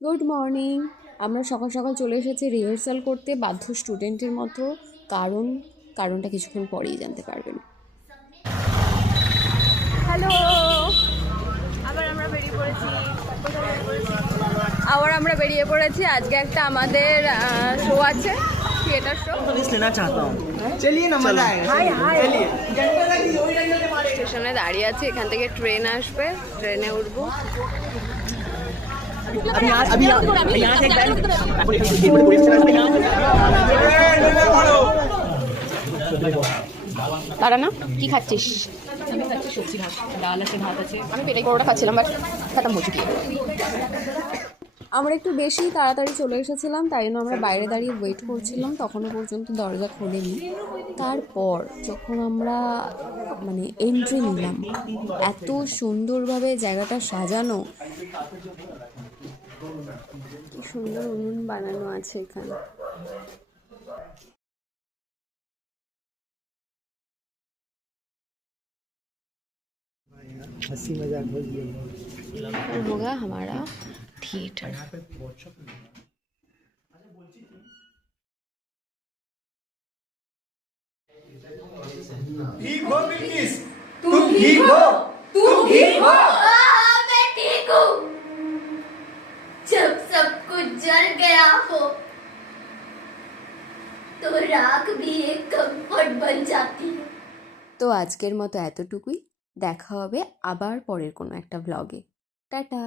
Good morning. আমরা সকাল সকাল চলে এসেছি রিহার্সাল করতে, বাধ্য স্টুডেন্টের মতো। কারণটা কিছুক্ষণ পরেই জানতে পারবেন। হ্যালো, আবার আমরা বেরিয়ে পড়েছি। আজকে একটা আমাদের শো আছে, থিয়েটার শো। স্টেশনে দাঁড়িয়ে আছি, এখান থেকে ট্রেন আসবে, ট্রেনে উঠবো। তারা না কি খাচ্ছিস? আমি খাচ্ছি সবজি ভাত, ডাল আছে, ভাত আছে। আমি পেটাই পরোটা খাচ্ছিলাম, বাট খেতাম হচ্ছে কি। আমরা একটু বেশি তাড়াতাড়ি চলে এসেছিলাম, তাই জন্য আমরা বাইরে দাঁড়িয়ে ওয়েট করছিলাম। তখনও পর্যন্ত দরজা খোলেনি। তারপর যখন আমরা এন্ট্রি নিলাম, এত সুন্দরভাবে জায়গাটা সাজানো, কি সুন্দর উনুন বানানো আছে এখানে। हंसी मजाक बस होगा हमारा थिएटर। ठीक हो बिल्किस? तुम ठीक हो? तुम ठीक हो? मैं ठीक हूँ। जब सब कुछ जल गया हो तो राख भी एक कंफर्ट बन जाती है। তো আজকের মতো এতটুকুই। দেখা হবে আবার পরের কোনো একটা ব্লগে। টাটা।